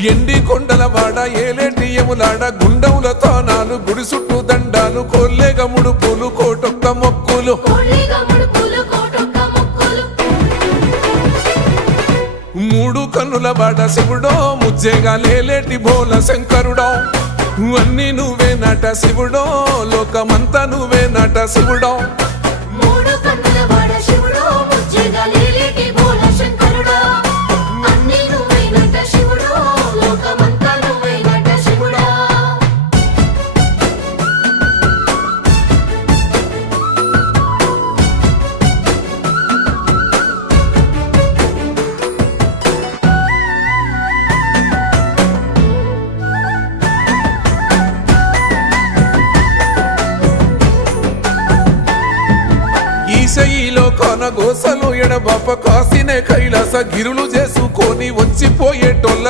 ఎండి కొండల వాడ ఏలేటి యములాడ గుండముల తానాలు గుడి చుట్టూ దండాలు కొల్లేగ ముడుపులు కోటొక్క మొక్కులు మూడు కన్నుల వాడ శివుడో ముజ్జేగా లేలేటి బోల శంకరుడో అన్ని నువ్వే నట శివుడో లోకమంతా నువ్వే నట శివుడో ఈశయిలో కొన గోసలు ఎడబాప కాసినే కైలాస గిరులు చేసుకొని వచ్చిపోయేటోళ్ళ